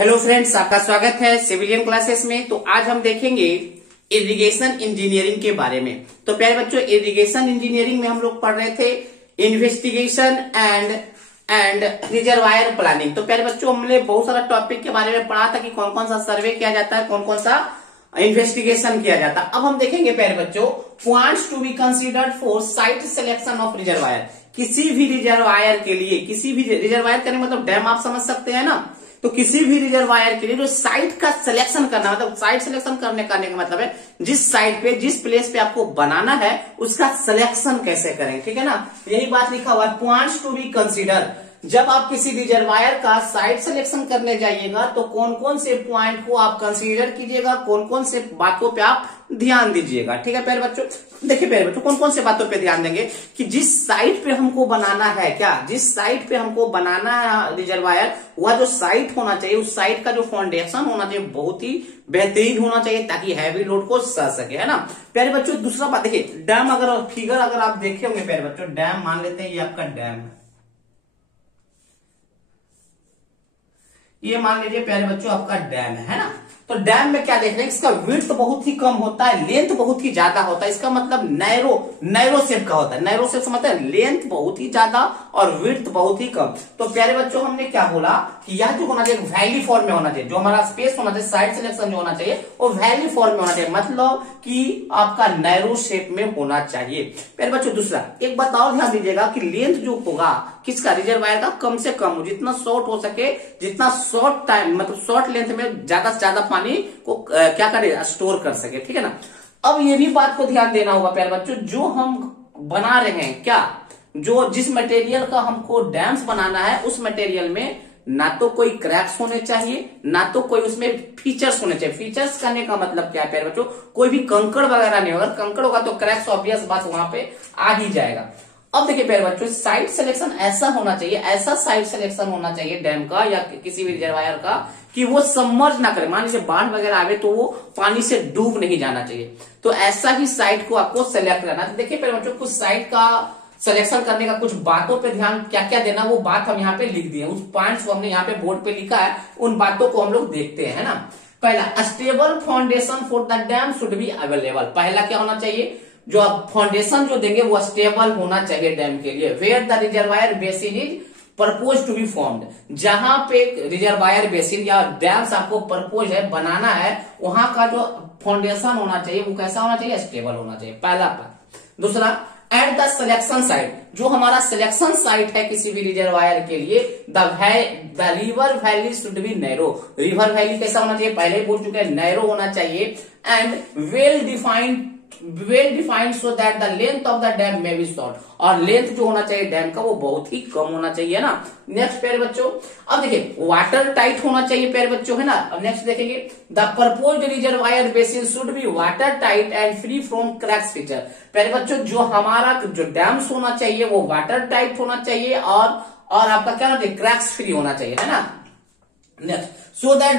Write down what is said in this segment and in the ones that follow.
Hello friends, आपका स्वागत है सिविलियन क्लासेस में। तो आज हम देखेंगे इरिगेशन इंजीनियरिंग के बारे में। तो प्यारे बच्चों, इरिगेशन इंजीनियरिंग में हम लोग पढ़ रहे थे इन्वेस्टिगेशन एंड रिजर्वायर प्लानिंग। तो प्यारे बच्चों, हमने बहुत सारा टॉपिक के बारे में पढ़ा था कि कौन कौन सा सर्वे किया जाता है, कौन कौन सा इन्वेस्टिगेशन किया जाता है। अब हम देखेंगे प्यारे बच्चों, points to be considered for site selection of reservoir. किसी भी रिजर्वायर के लिए, किसी भी रिजर्वायर करने मतलब डैम आप समझ सकते हैं ना, तो किसी भी रिजर्वायर के लिए जो साइट का सिलेक्शन करना, मतलब साइट सिलेक्शन करने का मतलब है जिस साइट पे, जिस प्लेस पे आपको बनाना है उसका सिलेक्शन कैसे करें, ठीक है ना। यही बात लिखा हुआ है, पॉइंट्स टू बी कंसीडर। जब आप किसी रिजर्वायर का साइट सिलेक्शन करने जाइएगा तो कौन कौन से पॉइंट को आप कंसीडर कीजिएगा, कौन कौन से बातों पे आप ध्यान दीजिएगा, ठीक है प्यारे बच्चों। देखिए प्यारे बच्चों, कौन कौन से बातों पे ध्यान देंगे कि जिस साइट पे हमको बनाना है, क्या जिस साइट पे हमको बनाना है रिजर्वायर, वह जो साइट होना चाहिए, उस साइट का जो फाउंडेशन होना चाहिए बहुत ही बेहतरीन होना चाहिए ताकि हैवी लोड को सह सके, है ना प्यारे बच्चों। दूसरा बात देखिए, डैम अगर फिगर अगर आप देखे होंगे प्यारे बच्चों, डैम मान लेते हैं ये आपका डैम है, ये मान लीजिए प्यारे बच्चों आपका डैम है ना। तो डैम में क्या देख रहे हैं, इसका विड्थ बहुत ही कम होता है, लेंथ बहुत ही ज्यादा होता है। इसका मतलब नैरो शेप का होता है। नैरो शेप से मतलब लेंथ बहुत ही ज्यादा और विड्थ बहुत ही कम। तो प्यारे बच्चों, हमने क्या बोला कि यह जो होना चाहिए वैली फॉर्म में होना चाहिए, जो हमारा स्पेस होना चाहिए, साइड सिलेक्शन जो होना चाहिए वो वैली फॉर्म में होना चाहिए, मतलब कि आपका नैरो शेप में होना चाहिए प्यारे बच्चों। दूसरा एक बात और ध्यान दीजिएगा कि लेंथ जो होगा किसका, रिजर्वायर का, कम से कम हो, जितना शॉर्ट हो सके, जितना शॉर्ट टाइम मतलब शॉर्ट लेंथ में ज्यादा से ज्यादा पानी को क्या करे, स्टोर कर सके, ठीक है ना। अब ये भी बात को ध्यान देना होगा प्यारे बच्चों, जो हम बना रहे हैं, क्या जो जिस मटेरियल का हमको डैम्स बनाना है उस मटेरियल में ना तो कोई क्रैक्स होने चाहिए, ना तो कोई उसमें फीचर्स होने चाहिए। फीचर्स करने का मतलब क्या है प्यारे बच्चों, कोई भी कंकड़ वगैरह नहीं होगा। कंकड़ होगा तो क्रैक्स ऑब्वियस बात वहां पे आ ही जाएगा। अब देखिए प्यारे बच्चों, साइट सिलेक्शन ऐसा होना चाहिए, ऐसा साइट सिलेक्शन होना चाहिए डैम का या किसी भी रिजर्वायर का कि वो सबमर्ज ना करे। मान लीजिए बाढ़ वगैरह आवे तो वो पानी से डूब नहीं जाना चाहिए। तो ऐसा ही साइट को आपको सेलेक्ट करना है। तो देखिए प्यारे बच्चों, कुछ साइट का सिलेक्शन करने का कुछ बातों पे ध्यान क्या क्या देना, वो बात हम यहाँ पे लिख दिए। उस पॉइंट्स को हमने यहाँ पे बोर्ड पे लिखा है, उन बातों को हम लोग देखते हैं, है ना। पहला, stable foundation for the dam should be available. पहला क्या होना चाहिए, जो आप फाउंडेशन जो देंगे वो स्टेबल होना चाहिए डैम के लिए। Where the reservoir basin is purpose to be formed, जहां पे रिजर्वायर बेसिन या डैम्स आपको परपोज है, बनाना है, वहां का जो फाउंडेशन होना चाहिए वो कैसा होना चाहिए, स्टेबल होना चाहिए, पहला बात। दूसरा, एट द सिलेक्शन साइट, जो हमारा सिलेक्शन साइट है किसी भी रिजर्वायर के लिए, the river valley should be narrow. River valley कैसा होना चाहिए, पहले बोल चुके हैं, नैरो होना चाहिए and well defined so that the length of the dam में बी शॉर्ट। और लेंथ जो होना चाहिए डैम का वो बहुत ही कम होना चाहिए ना। नेक्स्ट प्यारे बच्चों, अब देखिए वाटर टाइट होना चाहिए प्यारे बच्चों, है ना। अब नेक्स्ट देखेंगे, the proposed reservoir basin should be water tight and free from cracks feature. प्यारे बच्चों, जो हमारा जो डैम्स होना चाहिए वो वाटर टाइट होना चाहिए और आपका क्या होना चाहिए, क्रैक्स फ्री होना चाहिए, है ना। Next, so that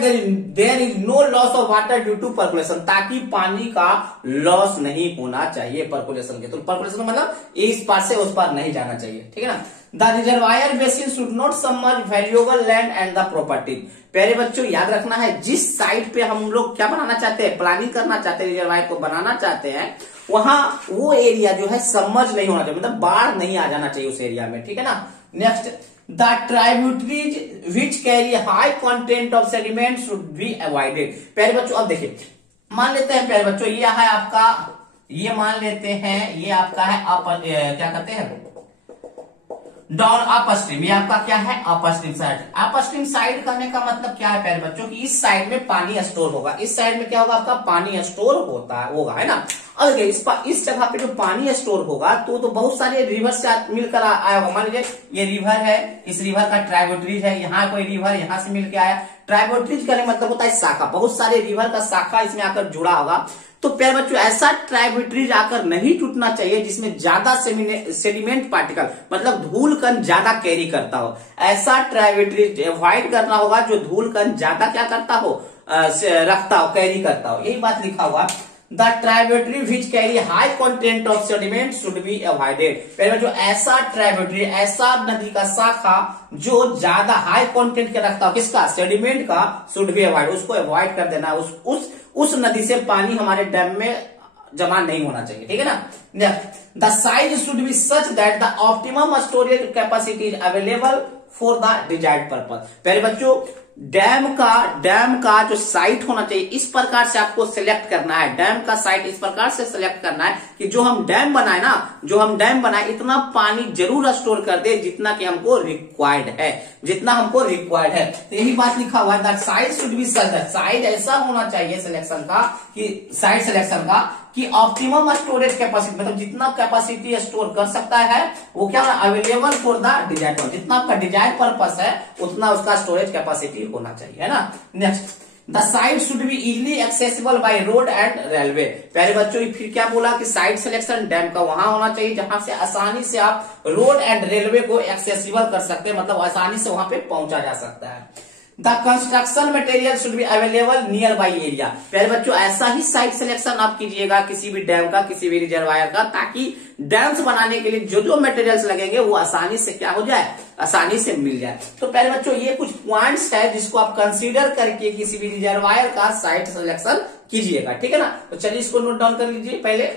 there is no loss of water due to percolation, ताकि पानी का लॉस नहीं होना चाहिए पर्कुलेशन के। तो पर्कुलेशन मतलब इस पार से उस पार नहीं जाना चाहिए, ठीक है ना। The reservoir basin should not submerge valuable land and the property. प्यारे बच्चों, याद रखना है, जिस साइट पे हम लोग क्या बनाना चाहते हैं, प्लानिंग करना चाहते हैं, रिजर्वायर को बनाना चाहते हैं, वहां वो एरिया जो है सबमर्ज नहीं होना चाहिए, मतलब बाढ़ नहीं आ जाना चाहिए उस एरिया में, ठीक है ना। Next, the tributaries which carry high content of sediment should be avoided. प्यारे बच्चों, अब देखिए, मान लेते हैं प्यारे बच्चों, ये है आपका, ये मान लेते हैं ये आपका है क्या कहते हैं, डाउन अपस्ट्रीम। ये आपका क्या है, अपस्ट्रीम साइड। अपस्ट्रीम साइड करने का मतलब क्या है प्यारे बच्चों, कि इस साइड में पानी स्टोर होगा, इस साइड में क्या होगा, आपका पानी स्टोर होगा, है ना। और इस जगह पे जो पानी स्टोर होगा तो बहुत सारे रिवर से मिलकर आया होगा। मान लीजिए ये रिवर है, इस रिवर का ट्राइब्यूटरीज है, यहाँ कोई रिवर यहां से मिलकर आया। ट्राइब्यूटरीज का मतलब होता है शाखा, बहुत सारे रिवर का शाखा इसमें आकर जुड़ा होगा। तो प्यारे बच्चों, ऐसा ट्राइब्यूटरीज आकर नहीं टूटना चाहिए जिसमें ज्यादा सेडिमेंट पार्टिकल मतलब धूल कण ज्यादा कैरी करता हो। ऐसा ट्राइब्यूटरीज अवॉइड करना होगा जो धूल कण ज्यादा क्या करता हो, रखता हो, कैरी करता हो। यही बात लिखा हुआ, the tributary which carry high content of sediment should be avoided. पहले जो ऐसा ट्राइब्यूटरी, ऐसा नदी का शाखा जो ज्यादा हाई कंटेंट के रखता हो, किसका, सेडिमेंट का, शुड बी अवॉइड, उसको अवॉइड कर देना। उस नदी से पानी हमारे डैम में जमा नहीं होना चाहिए, ठीक है ना। The size should be such that the optimum storage capacity is available for the desired purpose. पहले बच्चों डैम का जो साइट होना चाहिए इस प्रकार से आपको सिलेक्ट करना है। डैम का साइट इस प्रकार से सिलेक्ट करना है कि जो हम डैम बनाए इतना पानी जरूर स्टोर कर दे जितना कि हमको रिक्वायर्ड है, तो यही बात लिखा हुआ है। That site should be such that, site ऐसा होना चाहिए सिलेक्शन का, कि साइट सिलेक्शन का कि ऑप्टिमम स्टोरेज कैपेसिटी, मतलब जितना कैपेसिटी स्टोर कर सकता है वो क्या है, available for the desired purpose, जितना आपका डिजायर्ड पर्पस है उतना उसका स्टोरेज कैपेसिटी होना चाहिए, है ना। Next, the site should be easily accessible by road and railway. पहले बच्चों फिर क्या बोला कि साइट सिलेक्शन डैम का वहां होना चाहिए जहां से आसानी से आप रोड एंड रेलवे को एक्सेसिबल कर सकते हैं, मतलब आसानी से वहां पे पहुंचा जा सकता है। The construction material should be available near by area. पहले बच्चों ऐसा ही साइट सिलेक्शन आप कीजिएगा किसी भी डैम का, किसी भी रिजर्वायर का, ताकि डैम्स बनाने के लिए जो जो मटेरियल्स लगेंगे वो आसानी से क्या हो जाए, आसानी से मिल जाए। तो पहले बच्चों ये कुछ पॉइंट्स है जिसको आप कंसीडर करके किसी भी रिजर्वायर का साइट सिलेक्शन कीजिएगा, ठीक है ना। तो चलिए इसको नोट डाउन कर लीजिए। पहले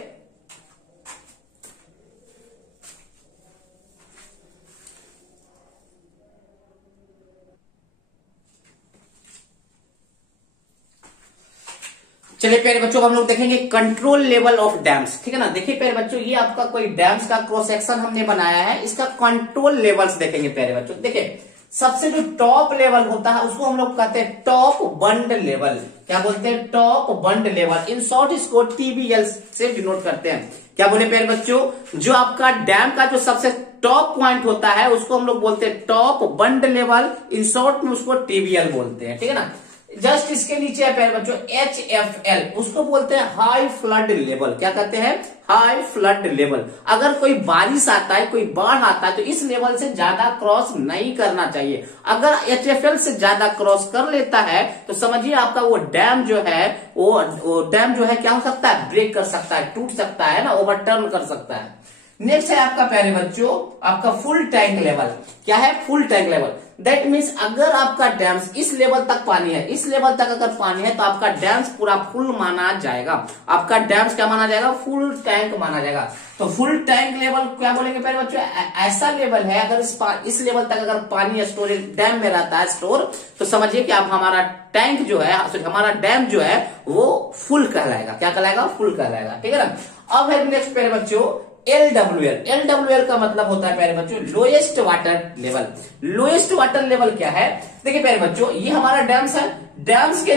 चलिए प्यारे बच्चों हम लोग देखेंगे कंट्रोल लेवल ऑफ डैम्स, ठीक है ना। देखिए प्यारे बच्चों ये आपका कोई डैम्स का क्रॉस सेक्शन हमने बनाया है, इसका कंट्रोल लेवल्स देखेंगे प्यारे बच्चों। देखिए सबसे जो टॉप लेवल होता है उसको हम लोग कहते हैं टॉप बंड लेवल। क्या बोलते हैं, top bund level. In short इसको TBL से डिनोट करते हैं। क्या बोले प्यारे बच्चों, जो आपका डैम का जो सबसे टॉप पॉइंट होता है उसको हम लोग बोलते हैं top bund level, in short में उसको TBL बोलते हैं, ठीक है ना। जस्ट इसके नीचे है प्यारे बच्चों HFL, उसको बोलते हैं हाई फ्लड लेवल। क्या कहते हैं, हाई फ्लड लेवल। अगर कोई बारिश आता है, कोई बाढ़ आता है तो इस लेवल से ज्यादा क्रॉस नहीं करना चाहिए। अगर HFL से ज्यादा क्रॉस कर लेता है तो समझिए आपका वो डैम जो है वो डैम जो है क्या हो सकता है, ब्रेक कर सकता है, टूट सकता है ना, ओवरटर्न कर सकता है। नेक्स्ट है आपका प्यारे बच्चों आपका फुल टैंक लेवल। क्या है, full tank level. That means अगर आपका डैम्स इस लेवल तक पानी है, इस लेवल तक अगर पानी है तो आपका डैम्स पूरा फुल माना जाएगा। आपका डैम्स क्या माना जाएगा, फुल टैंक माना जाएगा। तो फुल टैंक लेवल क्या बोलेंगे प्यारे बच्चों, ऐसा लेवल है अगर इस लेवल तक अगर पानी स्टोरेज डैम में रहता है स्टोर, तो समझिए कि आप हमारा टैंक जो है, हमारा डैम जो है वो फुल कहलाएगा। क्या कहलाएगा, फुल कहलाएगा, ठीक है ना। अब है नेक्स्ट प्यारे बच्चों LWL का मतलब होता है प्यारे बच्चों lowest water level. Lowest water level क्या है, देखिए प्यारे बच्चों ये हमारा डैम्स है, डैम्स के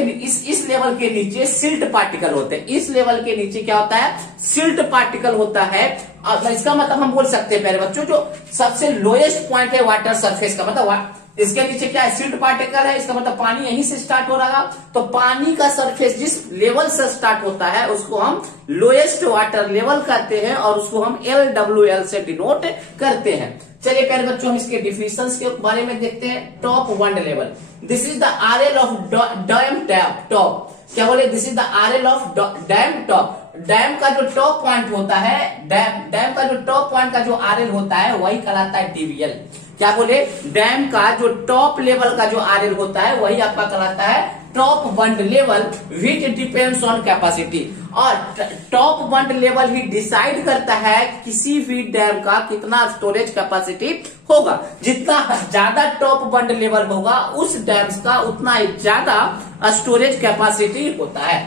इस लेवल के नीचे सिल्ट पार्टिकल होते हैं। इस लेवल के नीचे क्या होता है, सिल्ट पार्टिकल होता है। इसका मतलब हम बोल सकते हैं प्यारे बच्चों जो सबसे लोएस्ट पॉइंट है वाटर सरफेस का, मतलब इसके नीचे क्या है, सिल्ट पार्टिकल है। इसका मतलब पानी यहीं से स्टार्ट हो रहा, तो पानी का सरफेस जिस लेवल से स्टार्ट होता है उसको हम लोएस्ट वाटर लेवल कहते हैं और उसको हम LWL से डिनोट करते हैं। चलिए प्यारे बच्चों हम इसके डिफिनेशंस के बारे में देखते हैं। Top bund level, this is the RL of dam top. क्या बोले, this is the RL of dam top. Dam का जो टॉप पॉइंट होता है, डैम का जो टॉप पॉइंट का जो RL होता है वही कहलाता है TBL। क्या बोले, डैम का जो टॉप लेवल का जो RL होता है वही आपका कहलाता है top bund level which depends on capacity. और टॉप बंड लेवल ही डिसाइड करता है किसी भी डैम का कितना स्टोरेज कैपेसिटी होगा। जितना ज्यादा टॉप बंड लेवल होगा उस डैम्स का उतना ही ज्यादा स्टोरेज कैपेसिटी होता है।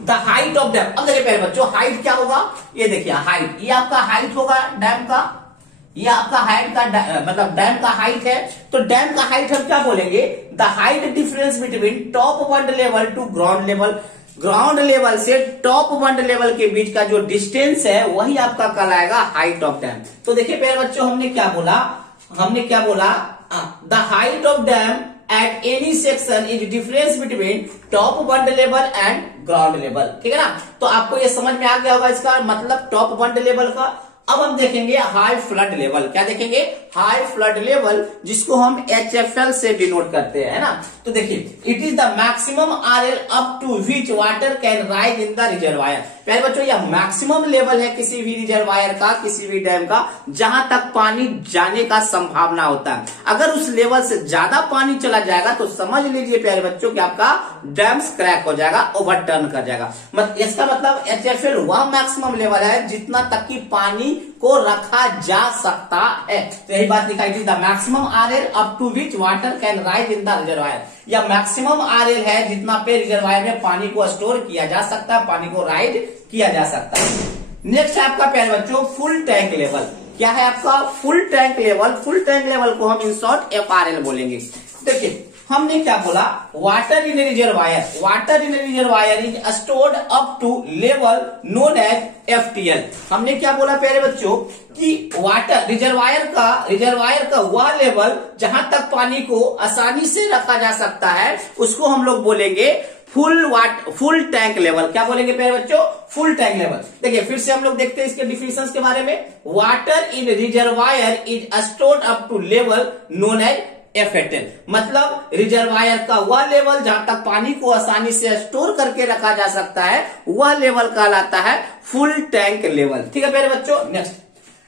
द हाइट ऑफ डैम, अब देखिए प्यारे बच्चों हाइट क्या होगा, ये देखिए हाइट, ये आपका हाइट होगा डैम का, ये आपका हाइट का मतलब डैम का हाइट है। तो डैम का हाइट हम क्या बोलेंगे, the height difference between top bund level to ground level. Ground level से टॉप बंड लेवल के बीच का जो डिस्टेंस है वही आपका कहलाएगा हाइट ऑफ डैम। तो देखिए प्यारे बच्चों हमने क्या बोला, the height of dam at any section is difference between top bund level and ground level, ठीक है ना। तो आपको ये समझ में आ गया होगा इसका मतलब टॉप बंड लेवल का। अब हम देखेंगे हाई फ्लड लेवल। क्या देखेंगे, हाई फ्लड लेवल, जिसको हम HFL से डिनोट करते हैं, है ना। तो देखिए, it is the maximum RL up to which water can rise in the reservoir. प्यारे बच्चों, यह मैक्सिमम लेवल है किसी भी रिजर्वायर का, किसी भी डैम का, जहां तक पानी जाने का संभावना होता है। अगर उस लेवल से ज्यादा पानी चला जाएगा तो समझ लीजिए प्यारे बच्चों कि आपका डैम क्रैक हो जाएगा, ओवरटर्न कर जाएगा। इसका मतलब HFL वह मैक्सिमम लेवल है जितना तक कि पानी को रखा जा सकता है। तो यही बात लिखा, it is the maximum RL up to which water can rise in the reservoir. यह मैक्सिमम RL है जितना पे रिजर्वायर में पानी को स्टोर किया जा सकता है, पानी को राइज किया जा सकता है। नेक्स्ट है आपका प्यारे बच्चों फुल टैंक लेवल। क्या है आपका full tank level? Full tank level को हम इन शॉर्ट FRL बोलेंगे। देखिए, हमने क्या बोला, water in reservoir, water in reservoir is stored up to level known as FTL। हमने क्या बोला प्यारे बच्चों कि वाटर रिजर्वायर का वह लेवल जहां तक पानी को आसानी से रखा जा सकता है, उसको हम लोग बोलेंगे फुल टैंक लेवल। क्या बोलेंगे प्यारे बच्चों? Full tank level. देखिए, फिर से हम लोग देखते हैं इसके डिफिनेशंस के बारे में। Water in reservoir is stored up to level known as FTL, मतलब रिजर्वायर का वह लेवल जहां तक पानी को आसानी से स्टोर करके रखा जा सकता है, वह लेवल कहलाता है फुल टैंक लेवल। ठीक है प्यारे बच्चों। Next,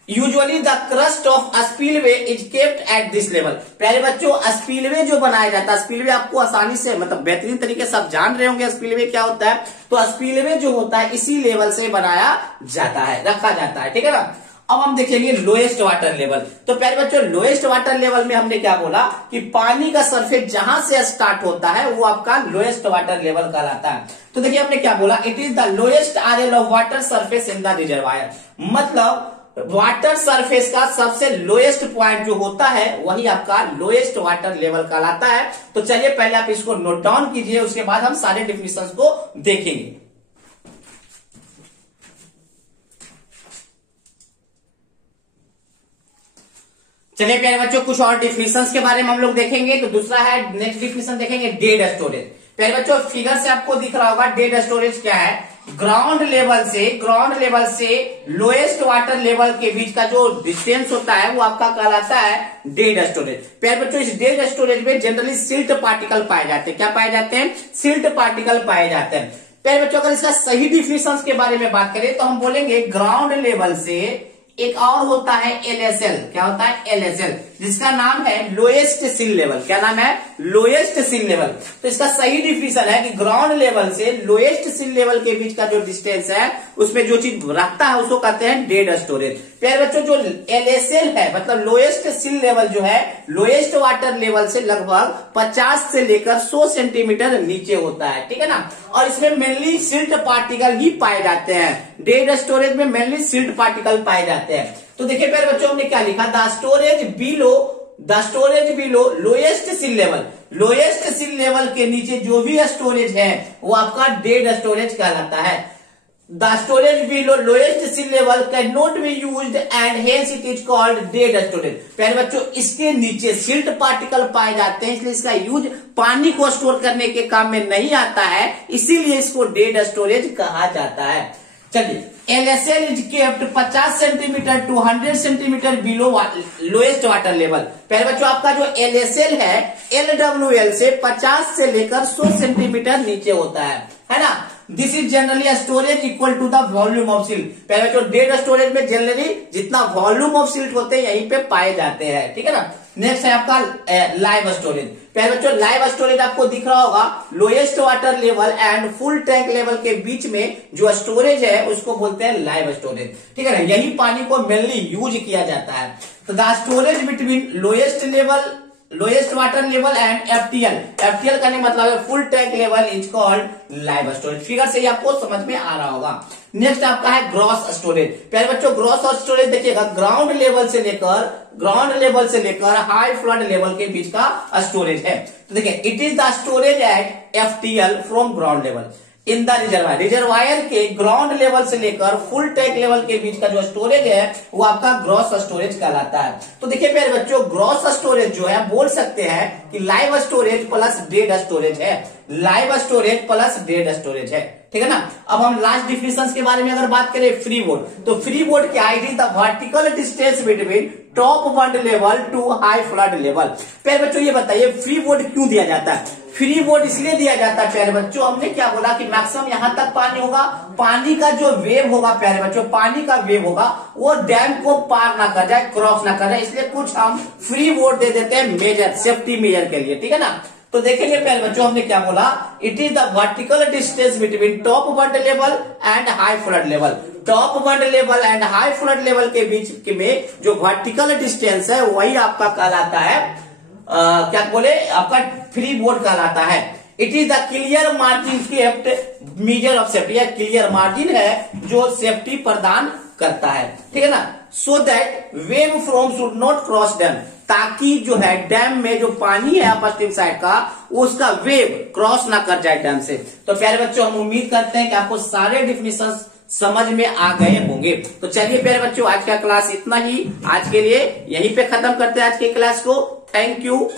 usually the crust of spillway is kept at this level. प्यारे बच्चों, स्पिलवे जो बनाया जाता है, स्पिलवे आपको आसानी से मतलब बेहतरीन तरीके से आप जान रहे होंगे स्पिलवे क्या होता है। तो स्पिलवे जो होता है इसी लेवल से बनाया जाता है, रखा जाता है। ठीक है ना। अब हम देखेंगे लोएस्ट वाटर लेवल। तो प्यारे बच्चों, लोएस्ट वाटर लेवल में हमने क्या बोला कि पानी का सरफेस जहां से स्टार्ट होता है वो आपका लोएस्ट वाटर लेवल कहलाता है। तो देखिए, हमने क्या बोला, it is the lowest RL of water surface in the reservoir. मतलब वाटर सरफेस का सबसे लोएस्ट पॉइंट जो होता है वही आपका लोएस्ट वाटर लेवल कहलाता है। तो चलिए पहले आप इसको नोट डाउन कीजिए, उसके बाद हम सारे डिफिनेशंस को देखेंगे। चलिए प्यारे बच्चों, कुछ और डिफिनेशंस के बारे में हम लोग देखेंगे। तो दूसरा है, नेक्स्ट डिफिनेशन देखेंगे डेड स्टोरेज। प्यारे बच्चों, फिगर से आपको दिख रहा होगा डेड स्टोरेज क्या है। ग्राउंड लेवल से लोएस्ट वाटर लेवल के बीच का जो डिस्टेंस होता है वो आपका कहलाता है डेड स्टोरेज। प्यारे बच्चों, इस डेड स्टोरेज में जनरली सिल्ट पार्टिकल पाए जाते हैं। क्या पाए जाते हैं? सिल्ट पार्टिकल पाए जाते हैं। प्यारे बच्चों, अगर इसका सही डिफिनेशन के बारे में बात करें तो हम बोलेंगे ग्राउंड लेवल से एक और होता है LSL। क्या होता है? LSL, जिसका नाम है लोएस्ट सिल लेवल। क्या नाम है? लोएस्ट सिल लेवल। तो इसका सही डिफिनेशन है कि ग्राउंड लेवल से लोएस्ट सिल लेवल के बीच का जो डिस्टेंस है उसमें जो चीज रखता है उसको कहते हैं डेड स्टोरेज। प्यारे बच्चों, जो LSL है मतलब लोएस्ट सिल लेवल जो है लोएस्ट वाटर लेवल से लगभग 50 से लेकर 100 सेंटीमीटर नीचे होता है। ठीक है ना। और इसमें मेनली सिल्ट पार्टिकल ही पाए जाते हैं। डेड स्टोरेज में मेनली सिल्ट पार्टिकल पाए जाते हैं। तो देखिए प्यारे बच्चों, हमने क्या लिखा, द स्टोरेज बिलो लोएस्ट सिल लेवल। लोएस्ट सिल लेवल के नीचे जो भी स्टोरेज है वो आपका डेड स्टोरेज कहलाता है। द स्टोरेज बिलो लोएस्ट सिल level can not be used and hence it is called dead storage. प्यारे बच्चों, इसके नीचे सिल्ट पार्टिकल पाए जाते हैं, इसलिए इसका यूज पानी को स्टोर करने के काम में नहीं आता है, इसीलिए इसको डेड स्टोरेज कहा जाता है। चलिए, LSL is kept 50 centimetre to 100 centimetre below lowest water level. पहले बच्चों, आपका जो LSL है LWL से 50 से लेकर 100 सेंटीमीटर नीचे होता है ना। This is generally storage equal to the volume of silt. पहले बच्चों, डेड स्टोरेज में जनरली जितना वॉल्यूम ऑफ सिल्ट होते हैं यहीं पे पाए जाते हैं। ठीक है ना। नेक्स्ट है आपका लाइव स्टोरेज। पहले बच्चों, लाइव स्टोरेज आपको दिख रहा होगा lowest water level and full tank level के बीच में जो स्टोरेज है उसको बोलते हैं लाइव स्टोरेज। ठीक है ना। यही पानी को मेनली यूज किया जाता है। तो the storage between lowest water level and FTL का मतलब है full tank level is called live storage. Figure से ही आपको समझ में आ रहा होगा। नेक्स्ट आपका है ग्रॉस स्टोरेज। पहले बच्चों, ग्रॉस स्टोरेज देखिएगा ग्राउंड लेवल से लेकर हाई फ्लड लेवल के बीच का स्टोरेज है। तो देखिए, it is the storage at FTL from ground level. In the reservoir, reservoir के ग्राउंड लेवल से लेकर फुल टैंक लेवल के बीच का जो स्टोरेज है वो आपका ग्रॉस स्टोरेज कहलाता है। तो देखिए प्यारे बच्चों, ग्रॉस स्टोरेज जो है बोल सकते हैं कि live storage plus dead storage है, live storage plus dead storage है, ठीक है ना। अब हम लास्ट डिफिनेशन के बारे में अगर बात करें फ्री बोर्ड, तो फ्री बोर्ड की आईडी the vertical distance between top bund level to high flood level. प्यारे बच्चों ये बताइए फ्री बोर्ड क्यों दिया जाता है? फ्री बोर्ड इसलिए दिया जाता है प्यारे बच्चों, हमने क्या बोला कि मैक्सिमम यहां तक पानी होगा, पानी का जो वेव होगा प्यारे बच्चों, पानी का वेव होगा वो डैम को पार ना कर जाए, क्रॉस ना कर जाए, इसलिए कुछ हम फ्री बोर्ड दे देते हैं मेजर, सेफ्टी मेजर के लिए, ठीक है ना। तो देखेंगे प्यारे बच्चों हमने क्या बोला, it is the vertical distance between top bund level and high flood level. Top bund level and high flood level के बीच में जो वर्टिकल डिस्टेंस है वही आपका कहलाता है क्या बोले, आपका फ्री बोर्ड कहलाता है। It is the clear margin kept measure of safety, यह क्लियर मार्जिन है जो सेफ्टी प्रदान करता है, ठीक है ना। So that wave from should not cross dam, ताकि जो है डैम में जो पानी है पश्चिम साइड का उसका वेव क्रॉस ना कर जाए डैम से। तो प्यारे बच्चों हम उम्मीद करते हैं कि आपको सारे डिफिनेशन समझ में आ गए होंगे। तो चलिए प्यारे बच्चों आज का क्लास इतना ही, आज के लिए यहीं पे खत्म करते हैं आज की क्लास को। Thank you.